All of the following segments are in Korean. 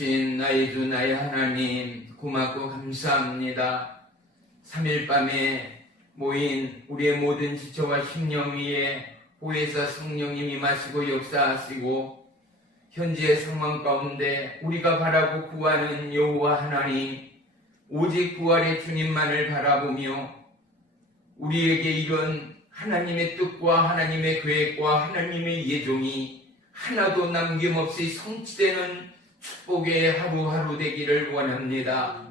주신 나의 주 나의 하나님 고맙고 감사합니다. 3일 밤에 모인 우리의 모든 지체와 심령 위에 보혜사 성령님이 임하시고 역사하시고 현재의 상황 가운데 우리가 바라고 구하는 여호와 하나님 오직 부활의 주님만을 바라보며 우리에게 이런 하나님의 뜻과 하나님의 계획과 하나님의 예정이 하나도 남김없이 성취되는 축복의 하루하루 되기를 원합니다.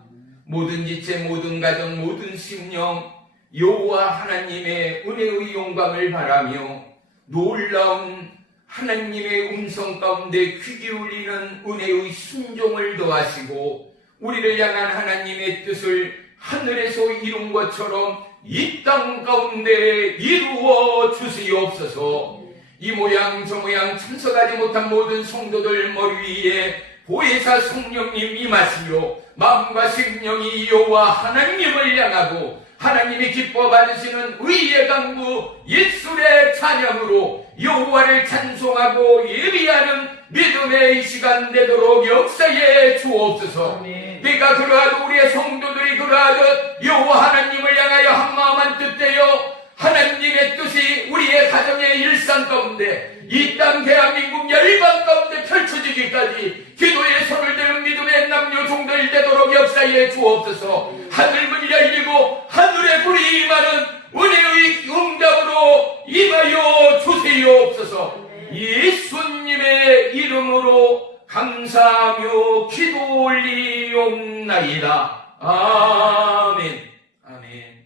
모든 지체, 모든 가정, 모든 심령 여호와 하나님의 은혜의 영광을 바라며 놀라운 하나님의 음성 가운데 귀 기울이는 은혜의 순종을 더하시고 우리를 향한 하나님의 뜻을 하늘에서 이룬 것처럼 이 땅 가운데 이루어 주시옵소서. 이 모양 저 모양 참석하지 못한 모든 성도들 머리 위에 보혜사 성령님 임하시오. 마음과 심령이 여호와 하나님을 향하고 하나님이 기뻐 받으시는 의의 강구 예술의 찬양으로 여호와를 찬송하고 예비하는 믿음의 시간 되도록 역사해 주옵소서. 내가 그러하듯 우리의 성도들이 그러하듯 여호와 하나님을 향하여 한마음 한뜻되어 하나님의 뜻이 우리의 가정의 일상 가운데 이 땅 대한민국 열방 가운데 펼쳐지기까지 기도의 손을 대는 믿음의 남녀 종들 되도록 역사해 주옵소서. 하늘문이 열리고 하늘의 불이 임하는 은혜의 응답으로 임하여 주시옵소서. 예수님의 이름으로 감사하며 기도 올리옵나이다. 아멘. 아멘.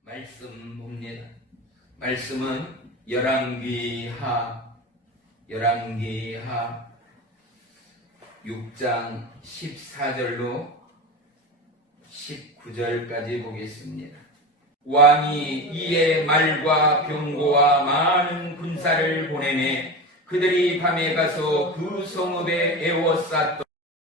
말씀 봅니다. 말씀은 열왕기하 6장 14절로 19절까지 보겠습니다. 왕이 이에 말과 병거와 많은 군사를 보내매 그들이 밤에 가서 그 성읍에 에워쌌던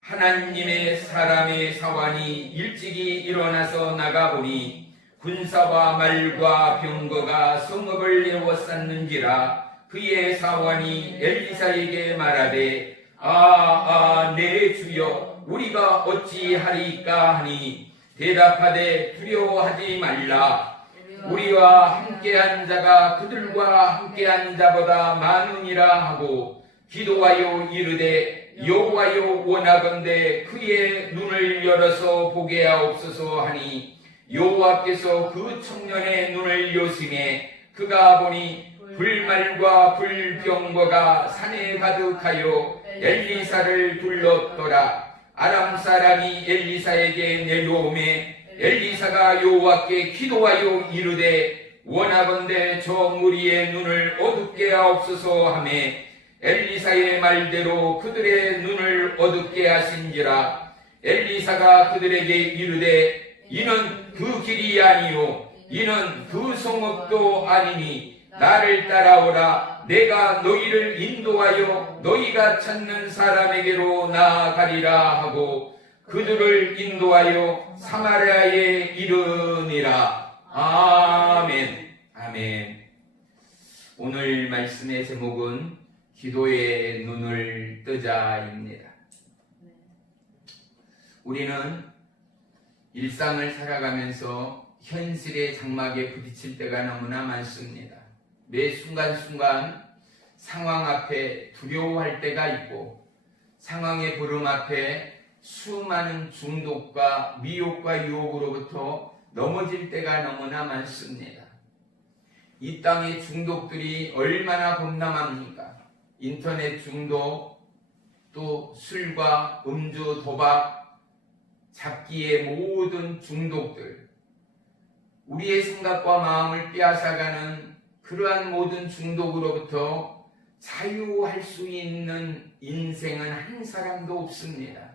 하나님의 사람의 사환이 일찍이 일어나서 나가보니 군사와 말과 병거가 성읍을 에워쌌는지라. 그의 사환이 엘리사에게 말하되 내 주여 우리가 어찌하리까 하니 대답하되 두려워하지 말라. 우리와 함께한 자가 그들과 함께한 자보다 많으니라 하고 기도하여 이르되 여호와여 원하건대 그의 눈을 열어서 보게 하옵소서 하니 여호와께서 그 청년의 눈을 여시매 그가 보니 불말과 불병거가 산에 가득하여 엘리사를 둘렀더라. 아람 사람이 엘리사에게 내려오매 엘리사가 여호와께 기도하여 이르되 원하건대 저 무리의 눈을 어둡게 하옵소서 하매 엘리사의 말대로 그들의 눈을 어둡게 하신지라. 엘리사가 그들에게 이르되 이는 그 길이 아니요 이는 그 성읍도 아니니 나를 따라오라. 내가 너희를 인도하여 너희가 찾는 사람에게로 나아가리라 하고 그들을 인도하여 사마리아에 이르니라. 아멘. 아멘. 오늘 말씀의 제목은 기도의 눈을 뜨자입니다. 우리는 일상을 살아가면서 현실의 장막에 부딪힐 때가 너무나 많습니다. 매 순간순간 상황 앞에 두려워할 때가 있고 상황의 부름 앞에 수많은 중독과 미혹과 유혹으로부터 넘어질 때가 너무나 많습니다. 이 땅의 중독들이 얼마나 범람합니까? 인터넷 중독, 또 술과 음주, 도박, 잡기의 모든 중독들, 우리의 생각과 마음을 빼앗아가는 그러한 모든 중독으로부터 자유할 수 있는 인생은 한 사람도 없습니다.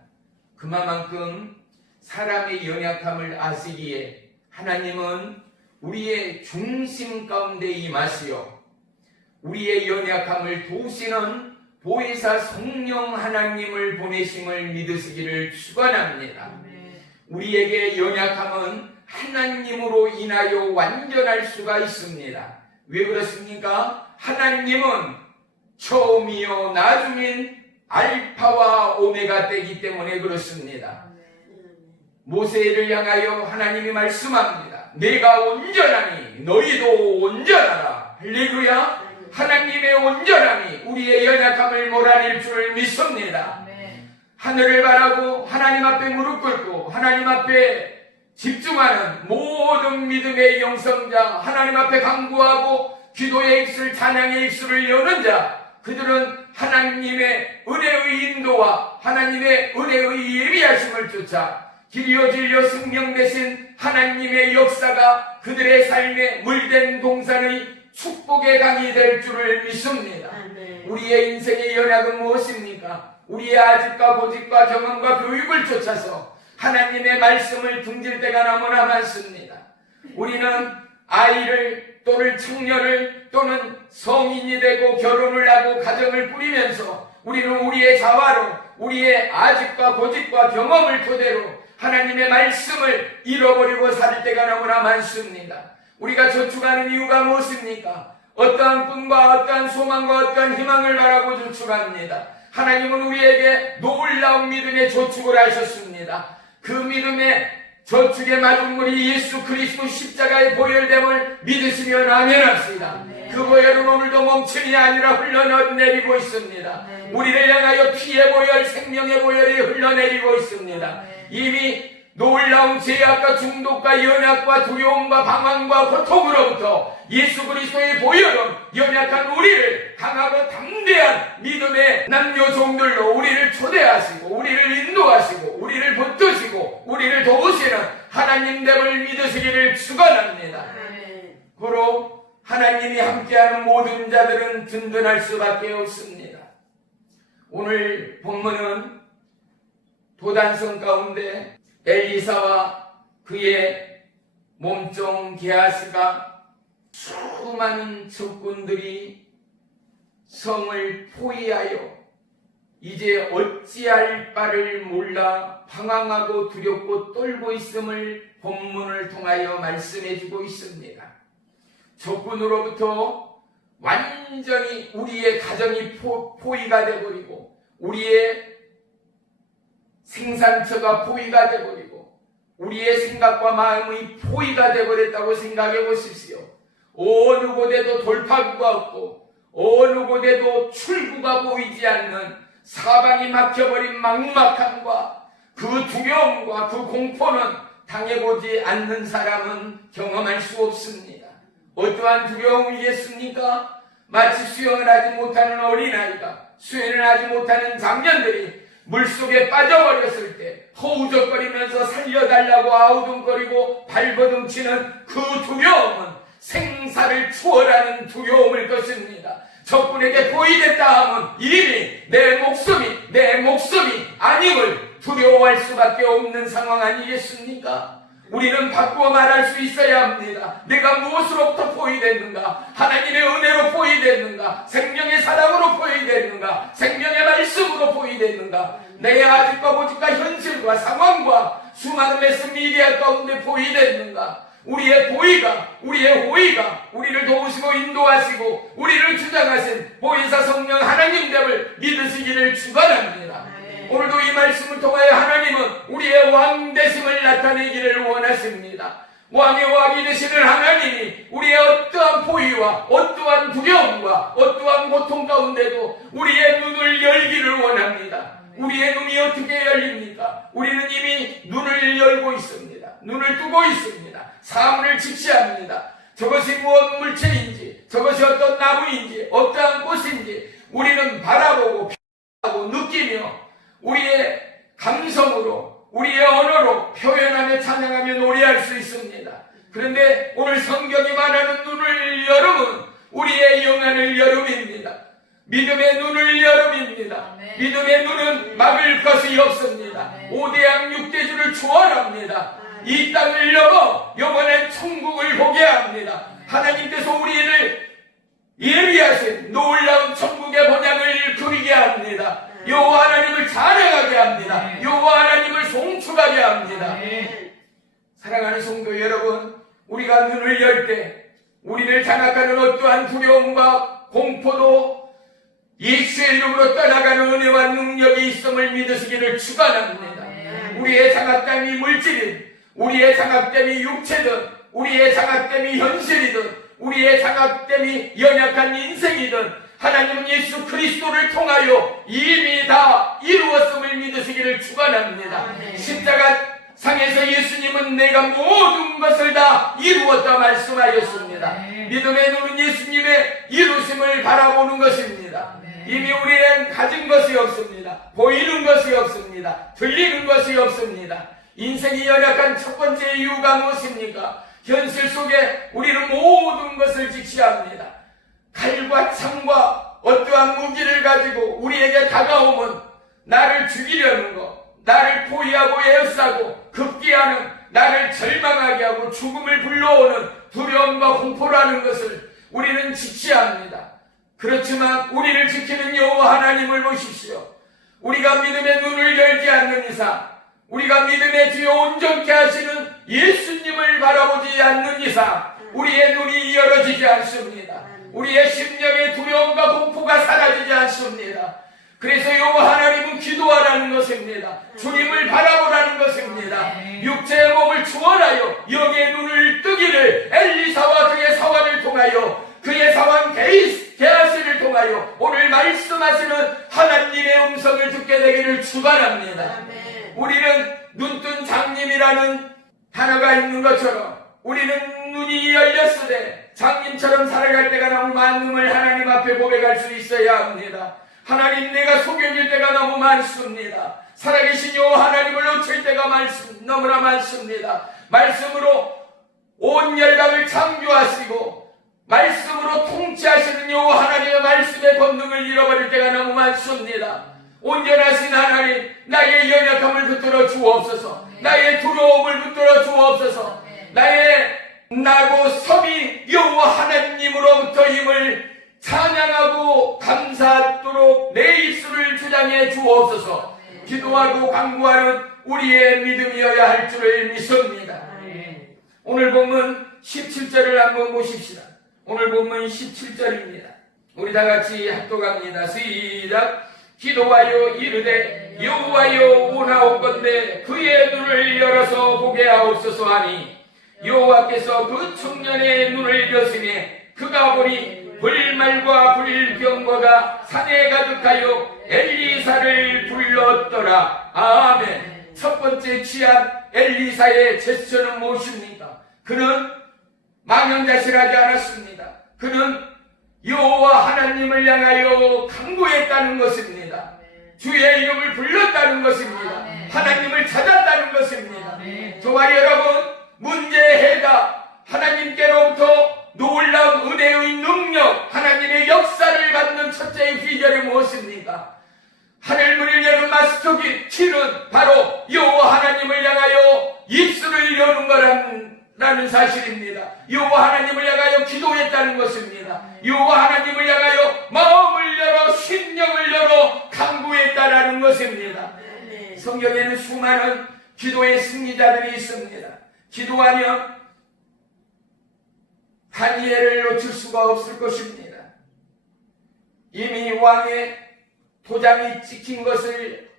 그만큼 사람의 연약함을 아시기에 하나님은 우리의 중심 가운데 임하시어 우리의 연약함을 도우시는 보혜사 성령 하나님을 보내심을 믿으시기를 축원합니다. 우리에게 연약함은 하나님으로 인하여 완전할 수가 있습니다. 왜 그렇습니까? 하나님은 처음이요 나중엔 알파와 오메가 때이기 때문에 그렇습니다. 모세를 향하여 하나님이 말씀합니다. 내가 온전하니 너희도 온전하라. 할렐루야. 하나님의 온전함이 우리의 연약함을 몰아낼 줄 믿습니다. 하늘을 바라고 하나님 앞에 무릎 꿇고 하나님 앞에 집중하는 모든 믿음의 영성자, 하나님 앞에 간구하고 기도의 입술, 찬양의 입술을 여는 자, 그들은 하나님의 은혜의 인도와 하나님의 은혜의 예비하심을 쫓아 길이요 진리요 생명 되신 하나님의 역사가 그들의 삶에 물된 동산의 축복의 강이 될 줄을 믿습니다. 우리의 인생의 연약은 무엇입니까? 우리의 아집과 고집과 경험과 교육을 쫓아서 하나님의 말씀을 등질 때가 너무나 많습니다. 우리는 아이를 또는 청년을 또는 성인이 되고 결혼을 하고 가정을 꾸리면서 우리는 우리의 자화로 우리의 아집과 고집과 경험을 토대로 하나님의 말씀을 잃어버리고 살 때가 너무나 많습니다. 우리가 저축하는 이유가 무엇입니까? 어떠한 꿈과 어떠한 소망과 어떠한 희망을 바라고 저축합니다. 하나님은 우리에게 놀라운 믿음의 저축을 하셨습니다. 그 믿음의 저축의 마중물이 예수 그리스도 십자가의 보혈됨을 믿으시면 아멘합시다. 그 보혈은 오늘도 멈춤이 아니라 흘러내리고 있습니다. 우리를 향하여 피의 보혈, 생명의 보혈이 흘러내리고 있습니다. 이미 놀라운 죄악과 중독과 연약과 두려움과 방황과 고통으로부터 예수 그리스도의 보혈은 연약한 우리를 강하고 담대한 믿음의 남녀 종들로 우리를 초대하시고 우리를 인도하시고 우리를 붙드시고 우리를 도우시는 하나님됨을 믿으시기를 축원합니다. 고로 하나님이 함께하는 모든 자들은 든든할 수밖에 없습니다. 오늘 본문은 도단성 가운데 엘리사와 그의 몸종 게하시가 수많은 적군들이 성을 포위하여 이제 어찌할 바를 몰라 방황하고 두렵고 떨고 있음을 본문을 통하여 말씀해 주고 있습니다. 적군으로부터 완전히 우리의 가정이 포위가 되어버리고 우리의 생산처가 포위가 되어버리고 우리의 생각과 마음이 포위가 되어버렸다고 생각해 보십시오. 어느 곳에도 돌파구가 없고 어느 곳에도 출구가 보이지 않는 사방이 막혀버린 막막함과 그 두려움과 그 공포는 당해보지 않는 사람은 경험할 수 없습니다. 어떠한 두려움이겠습니까? 마치 수영을 하지 못하는 어린아이가 수영을 하지 못하는 장년들이 물속에 빠져버렸을 때 허우적거리면서 살려달라고 아우둥거리고 발버둥치는 그 두려움은 생사를 추월하는 두려움일 것입니다. 적군에게 포위됐다 하면 이미 내 목숨이 아님을 두려워할 수밖에 없는 상황 아니겠습니까? 우리는 바꾸어 말할 수 있어야 합니다. 내가 무엇으로부터 포위됐는가? 하나님의 은혜로 포위됐는가? 생명의 사랑으로 포위됐는가? 생명의 말씀으로 포위됐는가? 내 아집과 고집과 현실과 상황과 수많은 메스 미디어 가운데 포위됐는가? 우리의 호의가 우리를 도우시고 인도하시고 우리를 주장하신 보혜사 성령 하나님됨을 믿으시기를 축원합니다. 오늘도 이 말씀을 통하여 하나님은 우리의 왕 되심을 나타내기를 원하십니다. 왕의 왕이 되시는 하나님이 우리의 어떠한 포위와 어떠한 두려움과 어떠한 고통 가운데도 우리의 눈을 열기를 원합니다. 우리의 눈이 어떻게 열립니까? 우리는 이미 눈을 열고 있습니다. 눈을 뜨고 있습니다. 사물을 직시합니다. 저것이 무엇 물체인지, 저것이 어떤 나무인지, 어떠한 꽃인지 우리는 바라보고 느끼며 우리의 감성으로 우리의 언어로 표현하며 찬양하며 노래할 수 있습니다. 그런데 오늘 성경이 말하는 눈을 열음은 우리의 영안을 열음입니다. 믿음의 눈을 열음입니다. 믿음의 눈은 막을 것이 없습니다. 5대양 6대주를 추월합니다. 이 땅을 넘어 영원한 천국을 보게 합니다. 하나님께서 우리를 예비하신 놀라운 천국의 본향을 그리게 합니다. 여호와 하나님을 찬양하게 합니다. 여호와 하나님을 송축하게 합니다. 사랑하는 성도 여러분, 우리가 눈을 열 때 우리를 장악하는 어떠한 두려움과 공포도 예수의 이름으로 떠나가는 은혜와 능력이 있음을 믿으시기를 축원합니다. 우리의 장악됨이 물질이든, 우리의 장악됨이 육체든, 우리의 장악됨이 현실이든, 우리의 장악됨이 연약한 인생이든 하나님은 예수 그리스도를 통하여 이미 다 이루었음을 믿으시기를 축원합니다. 십자가 상에서 예수님은 내가 모든 것을 다 이루었다 말씀하였습니다. 믿음의 눈은 예수님의 이루심을 바라보는 것입니다. 이미 우리는 가진 것이 없습니다. 보이는 것이 없습니다. 들리는 것이 없습니다. 인생이 연약한 첫 번째 이유가 무엇입니까? 현실 속에 우리는 모든 것을 직시합니다. 칼과 창과 어떠한 무기를 가지고 우리에게 다가오면 나를 죽이려는 것, 나를 포위하고 에워싸고 급기야는 나를 절망하게 하고 죽음을 불러오는 두려움과 공포라는 것을 우리는 직시합니다. 그렇지만 우리를 지키는 여호와 하나님을 보십시오. 우리가 믿음의 눈을 열지 않는 이상, 우리가 믿음의 주여 온전케 하시는 예수님을 바라보지 않는 이상 우리의 눈이 열어지지 않습니다. 우리의 심령의 두려움과 공포가 사라지지 않습니다. 그래서 여호와 하나님은 기도하라는 것입니다. 주님을 바라보라는 것입니다. 육체의 몸을 초월하여 영의 눈을 뜨기를 엘리사와 그의 사환을 통하여, 그의 사환 게하시를 통하여 오늘 말씀하시는 하나님의 음성을 듣게 되기를 축원합니다. 우리는 눈뜬 장님이라는 단어가 있는 것처럼 우리는 눈이 열렸으되 장님처럼 살아갈 때가 너무 많음을 하나님 앞에 고백할 수 있어야 합니다. 하나님, 내가 속여질 때가 너무 많습니다. 살아계신 여호와 하나님을 놓칠 때가 너무나 많습니다. 말씀으로 온 열방을 창조하시고 말씀으로 통치하시는 여호와 하나님의 말씀의 권능을 잃어버릴 때가 너무 많습니다. 온전하신 하나님, 나의 연약함을 붙들어 주옵소서. 나의 두려움을 붙들어 주옵소서. 나의 나고 섬이 여호와 하나님으로부터 힘을 찬양하고 감사하도록 내 입술을 주장해 주옵소서. 기도하고 간구하는 우리의 믿음이어야 할 줄을 믿습니다. 오늘 본문 17절을 한번 보십시다. 오늘 본문 17절입니다. 우리 다 같이 합독합니다. 시작. 기도하여 이르되 여호와여 원하옵건대 그의 눈을 열어서 보게 하옵소서 하니, 여호와께서 그 청년의 눈을 여시매 그가 보니 불말과 불경과가 산에 가득하여 엘리사를 불렀더라. 아멘. 첫 번째 취한 엘리사의 제스처는 무엇입니까? 그는 망연자실하지 않았습니다. 그는 여호와 하나님을 향하여 간구했다는 것입니다. 주의 이름을 불렀다는 것입니다. 하나님을 찾았다는 것입니다. 정말 여러분, 문제의 해답, 하나님께로부터 놀라운 은혜의 능력, 하나님의 역사를 받는 첫째의 비결이 무엇입니까? 하늘문을 여는 마스터기 키는 바로 여호와 하나님을 향하여 입술을 여는 거라는 사실입니다. 여호와 하나님을 향하여 기도했다는 것입니다. 여호와 하나님을 향하여 마음을 열어 심령을 열어 간구했다라는 것입니다. 성경에는 수많은 기도의 승리자들이 있습니다. 기도하면 다니엘을 놓칠 수가 없을 것입니다. 이미 왕의 도장이 찍힌 것을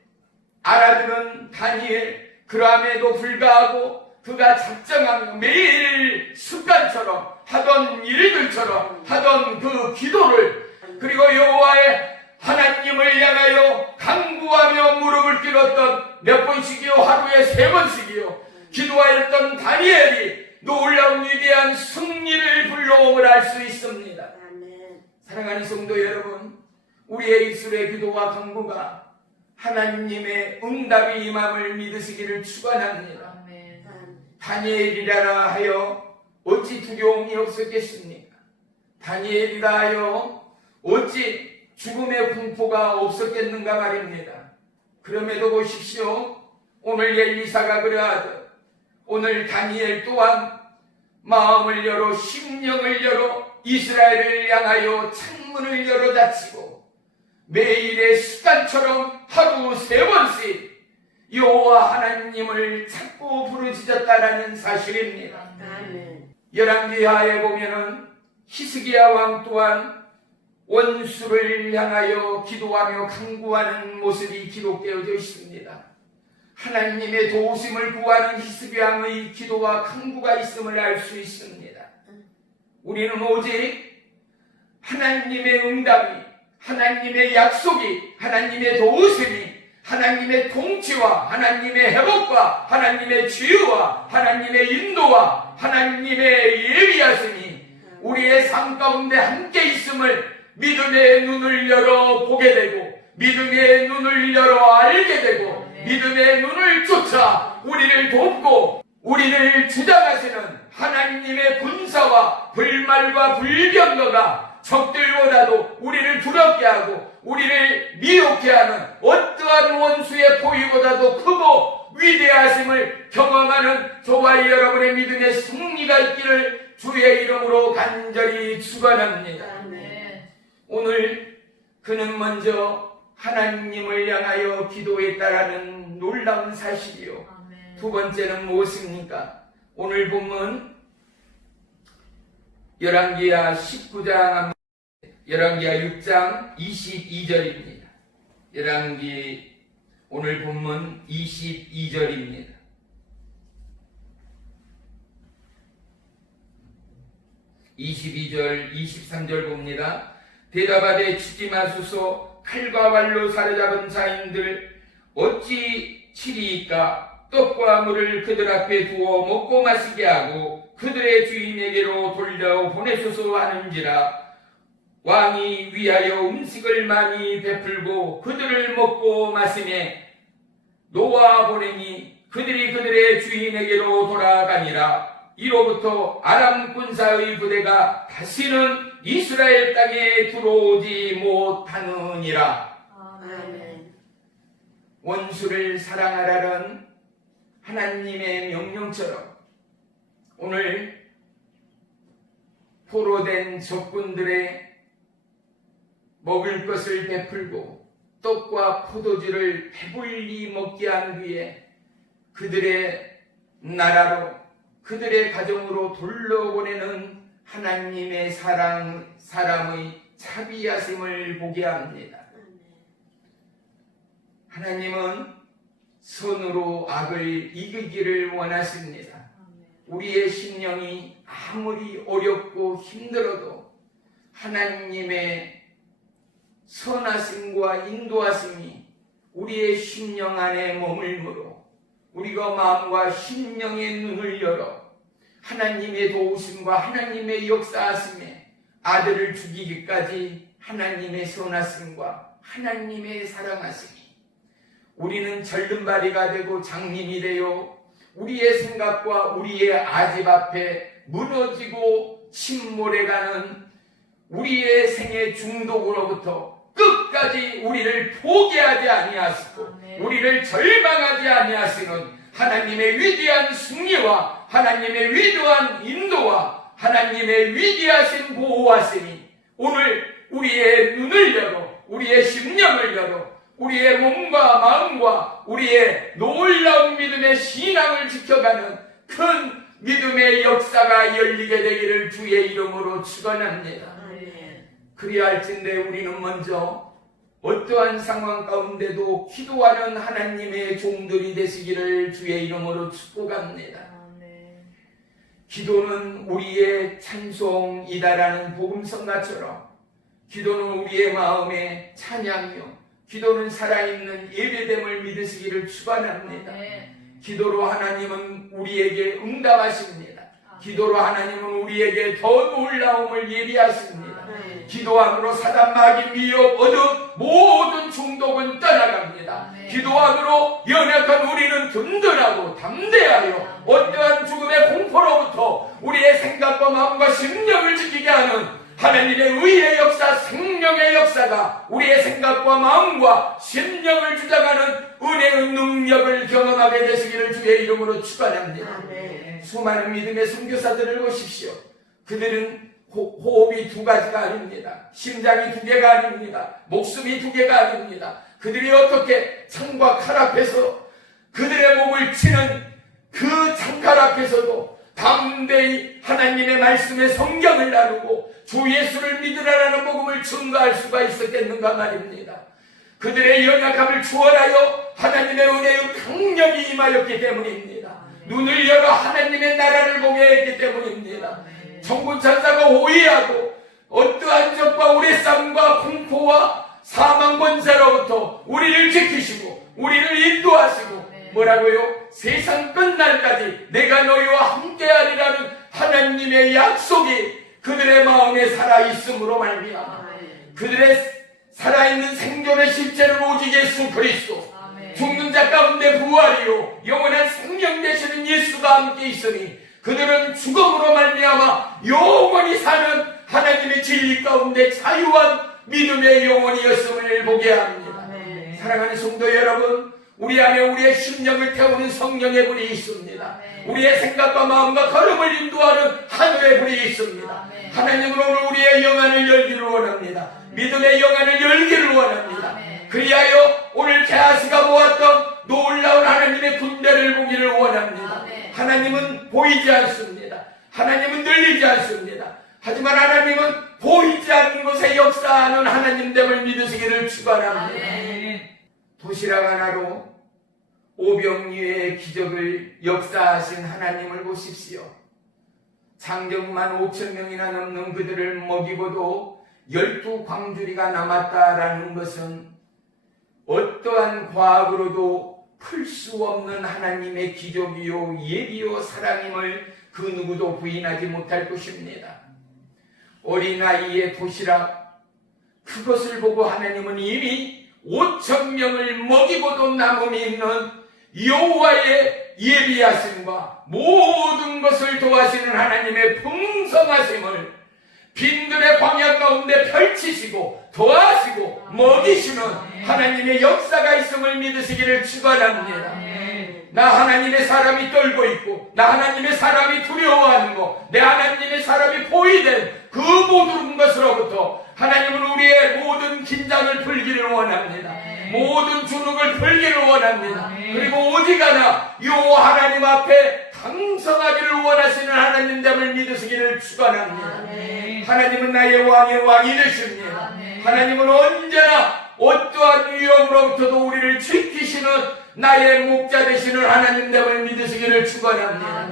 알아두는 다니엘, 그럼에도 불구하고 그가 작정하며 매일 습관처럼 하던 일들처럼 하던 그 기도를, 그리고 여호와의 하나님을 향하여 간구하며 무릎을 꿇었던 몇 번씩이요, 하루에 3번씩이요 기도하였던 다니엘이 놀라운 위대한 승리를 불러옴을 알 수 있습니다. 아멘. 사랑하는 성도 여러분, 우리의 입술의 기도와 간구가 하나님의 응답이 임함을 믿으시기를 축원합니다. 아멘. 다니엘이라 하여 어찌 두려움이 없었겠습니까? 다니엘이라 하여 어찌 죽음의 공포가 없었겠는가 말입니다. 그럼에도 보십시오. 오늘 엘리사가 그러하듯 오늘 다니엘 또한 마음을 열어 심령을 열어 이스라엘을 향하여 창문을 열어 닫히고 매일의 습관처럼 하루 3번씩 여호와 하나님을 찾고 부르짖었다라는 사실입니다. 열왕기하에 보면은 히스기야 왕 또한 원수를 향하여 기도하며 간구하는 모습이 기록되어져 있습니다. 하나님의 도우심을 구하는 히스기야의 기도와 간구가 있음을 알 수 있습니다. 우리는 오직 하나님의 응답이, 하나님의 약속이, 하나님의 도우심이, 하나님의 통치와 하나님의 회복과 하나님의 치유와 하나님의 인도와 하나님의 예비하심이 우리의 삶 가운데 함께 있음을 믿음의 눈을 열어 보게 되고, 믿음의 눈을 열어 알게 되고, 믿음의 눈을 쫓아 우리를 돕고 우리를 주장하시는 하나님의 군사와 불말과 불병거가 적들보다도 우리를 두렵게 하고 우리를 미혹해 하는 어떠한 원수의 포위보다도 크고 위대하심을 경험하는 저와 여러분의 믿음의 승리가 있기를 주의 이름으로 간절히 축원합니다. 오늘 그는 먼저 하나님을 향하여 기도했다라는 놀라운 사실이요. 두 번째는 무엇입니까? 오늘 본문 열왕기하 19장, 열왕기하 6장 22절입니다. 열왕기 오늘 본문 22절입니다. 22절, 23절 봅니다. 대답하되 치지 마소서. 칼과 발로 사로잡은 자인들 어찌 치리이까? 떡과 물을 그들 앞에 두어 먹고 마시게 하고 그들의 주인에게로 돌려 보내소서 하는지라. 왕이 위하여 음식을 많이 베풀고 그들을 먹고 마시매 놓아 보내니 그들이 그들의 주인에게로 돌아가니라. 이로부터 아람 군사의 부대가 다시는 이스라엘 땅에 들어오지 못하느니라. 아멘. 원수를 사랑하라는 하나님의 명령처럼 오늘 포로된 적군들의 먹을 것을 베풀고 떡과 포도주를 배불리 먹게 한 뒤에 그들의 나라로, 그들의 가정으로 돌려보내는 하나님의 사람의 자비하심을 보게 합니다. 하나님은 선으로 악을 이기기를 원하십니다. 우리의 심령이 아무리 어렵고 힘들어도 하나님의 선하심과 인도하심이 우리의 심령 안에 머물므로 우리가 마음과 심령의 눈을 열어 하나님의 도우심과 하나님의 역사하심에 아들을 죽이기까지 하나님의 선하심과 하나님의 사랑하심이 우리는 절름발이가 되고 장님이 되어 우리의 생각과 우리의 아집 앞에 무너지고 침몰해가는 우리의 생의 중독으로부터 끝까지 우리를 포기하지 아니하시고 우리를 절망하지 아니하시는 하나님의 위대한 승리와 하나님의 위대한 인도와 하나님의 위대하신 보호하심이 오늘 우리의 눈을 열어 우리의 심령을 열어 우리의 몸과 마음과 우리의 놀라운 믿음의 신앙을 지켜가는 큰 믿음의 역사가 열리게 되기를 주의 이름으로 축원합니다. 그리할진대 우리는 먼저 어떠한 상황 가운데도 기도하는 하나님의 종들이 되시기를 주의 이름으로 축복합니다. 기도는 우리의 찬송이다라는 복음성가처럼 기도는 우리의 마음의 찬양이요 기도는 살아있는 예배됨을 믿으시기를 축원합니다. 기도로 하나님은 우리에게 응답하십니다. 기도로 하나님은 우리에게 더 놀라움을 예비하십니다. 기도함으로 사단 마귀 미혹 어둠 모든 중독은 떠나갑니다. 기도함으로 연약한 우리는 든든하고 담대하여 어떠한 죽음의 공포로부터 우리의 생각과 마음과 심령을 지키게 하는 하나님의 의의 역사, 생명의 역사가 우리의 생각과 마음과 심령을 주장하는 은혜의 능력을 경험하게 되시기를 주의 이름으로 축원합니다. 수많은 믿음의 선교사들을 보십시오. 그들은 호흡이 두 가지가 아닙니다. 심장이 두 개가 아닙니다. 목숨이 두 개가 아닙니다. 그들이 어떻게 창과 칼 앞에서 그들의 목을 치는 그 창칼 앞에서도 다 담대히 하나님의 말씀에 성경을 나누고 주 예수를 믿으라라는 복음을 증거할 수가 있었겠는가 말입니다. 그들의 연약함을 추월하여 하나님의 은혜의 강력이 임하였기 때문입니다. 눈을 열어 하나님의 나라를 보게 했기 때문입니다. 천군천사가 호위하고 어떠한 적과 우레쌈과 공포와 사망 권세로부터 우리를 지키시고 우리를 인도하시고 뭐라고요? 세상 끝날까지 내가 너희와 함께하리라는 하나님의 약속이 그들의 마음에 살아있음으로 말미암아 그들의 살아있는 생존의 실체는 오직 예수 그리스도, 죽는 자 가운데 부활이요 영원한 생명 되시는 예수가 함께 있으니 그들은 죽음으로 말미암아 영원히 사는 하나님의 진리 가운데 자유한 믿음의 영혼이었음을 보게 합니다. 사랑하는 성도 여러분, 우리 안에 우리의 심령을 태우는 성령의 불이 있습니다. 우리의 생각과 마음과 걸음을 인도하는 하늘의 불이 있습니다. 하나님은 오늘 우리의 영안을 열기를 원합니다. 믿음의 영안을 열기를 원합니다. 그리하여 오늘 게하시가 보았던 놀라운 하나님의 군대를 보기를 원합니다. 하나님은 보이지 않습니다. 하나님은 들리지 않습니다. 하지만 하나님은 보이지 않는 곳에 역사하는 하나님됨을 믿으시기를 축원합니다. 도시락 하나로 오병이어의 기적을 역사하신 하나님을 보십시오. 장정만 5,000명이나 넘는 그들을 먹이고도 12광주리가 남았다라는 것은 어떠한 과학으로도 풀 수 없는 하나님의 기적이요 예비요 사랑임을 그 누구도 부인하지 못할 것입니다. 어린아이의 도시락, 그것을 보고 하나님은 이미 5,000명을 먹이고도 남음이 있는 여호와의 예비하심과 모든 것을 도와시는 하나님의 풍성하심을 빈들의 광야 가운데 펼치시고 도와시고 먹이시는 하나님의 역사가 있음을 믿으시기를 축원합니다. 나 하나님의 사람이 떨고 있고 나 하나님의 사람이 두려워하는 것, 내 하나님의 사람이 포위된 그 모든 것으로부터 하나님은 우리의 모든 긴장을 풀기를 원합니다. 모든 주눅을 풀기를 원합니다. 그리고 어디가나 요 하나님 앞에 강성하기를 원하시는 하나님됨을 믿으시기를 축원합니다. 하나님은 나의 왕의 왕이 되십니다. 하나님은 언제나 어떠한 위험으로부터도 우리를 지키시는 나의 목자 되시는 하나님됨을 믿으시기를 축원합니다.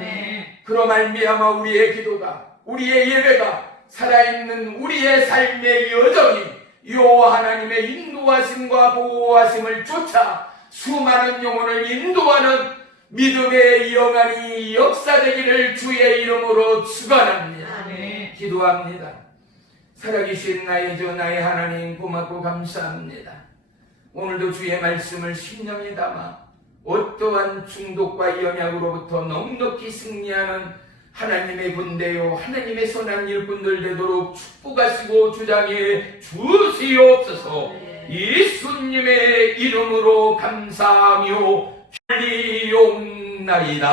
그로 말미암아 우리의 기도가, 우리의 예배가 살아있는 우리의 삶의 여정이 요 하나님의 인도하심과 보호하심을 쫓아 수많은 영혼을 인도하는 믿음의 영안이 역사되기를 주의 이름으로 축원합니다. 기도합니다. 살아계신 나의 주 나의 하나님 고맙고 감사합니다. 오늘도 주의 말씀을 심령에 담아 어떠한 중독과 연약으로부터 넉넉히 승리하는 하나님의 군대요 하나님의 선한 일꾼들 되도록 축복하시고 주장해 주시옵소서. 예수님의 이름으로 감사하며 기용나이다.